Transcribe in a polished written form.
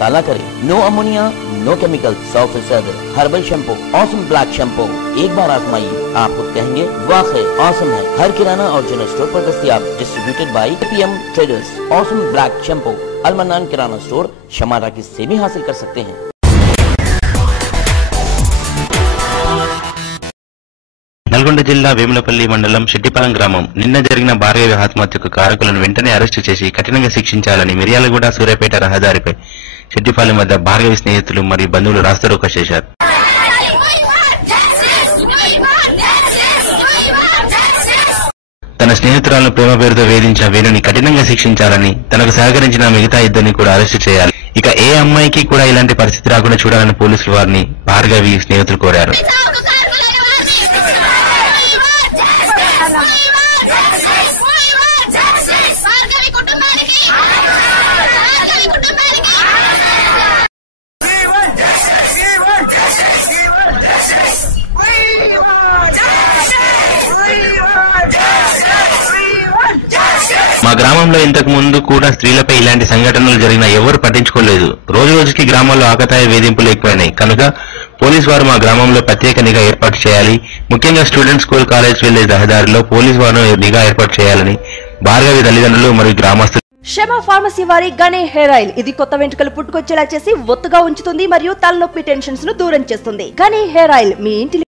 काला करे। No ammonia, no chemical, 100% herbal shampoo, awesome black shampoo. एक बार आजमाइए, आप खुद कहेंगे वाकई ऑसम है। हर किराना और जनरल स्टोर पर दस्तयाब। Distributed by PM traders. Awesome black shampoo Almannan kirana store शमारा की से भी हासिल कर सकते हैं। నల్గొండ జిల్లా వేములపల్లి మండలం శెట్టిపాలెం గ్రామం నిన్న జరిగిన భార్గవి ఆత్మహత్యకు కారకులను వెంటనే అరెస్టు చేసి కఠినంగా శిక్షించాలని మిర్యాలగూడ సూర్యాపేట రహదారిపై శెట్టిపాలెం వద్ద భార్గవి స్నేహితులు మరియు బంధువులు రాస్తారోకో చేశారు. తన స్నేహితురాలను ప్రేమ పేరుతో వేధించిన వేణుని కఠినంగా శిక్షించాలని, తనకు సహకరించిన మిగతా ఇద్దరిని కూడా అరెస్టు చేయాలి. ఇక ఏ అమ్మాయికి కూడా ఇలాంటి పరిస్థితి రాకుండా చూడాలని పోలీసులు వారిని భార్గవి స్నేహితులు కోరారు. మా గ్రామంలో ఇంతకు ముందు కూడా స్త్రీలపై ఇలాంటి సంఘటనలు జరిగినా ఎవరు పట్టించుకోలేదు. రోజు రోజుకి గ్రామంలో ఆకతాయి వేధింపులు ఎక్కువైనాయి కనుక పోలీసు వారు మా గ్రామంలో ప్రత్యేక నిఘా ఏర్పాటు చేయాలి. ముఖ్యంగా స్టూడెంట్ స్కూల్ కాలేజ్ వెళ్లే రహదారిలో పోలీసు వారు నిఘా ఏర్పాటు చేయాలని భార్గవి తల్లిదండ్రులు మరియు గ్రామస్తులు. షమా ఫార్మసీ వారి గనే హెయిర్ ఆయిల్. ఇది కొత్త వెంట్రుకలు పుట్టుకొచ్చేలా చేసి ఒత్తుగా ఉంచుతుంది మరియు తలనొప్పి టెన్షన్స్ ను దూరం చేస్తుంది. గనే హెయిర్ ఆయిల్ మీ ఇంటి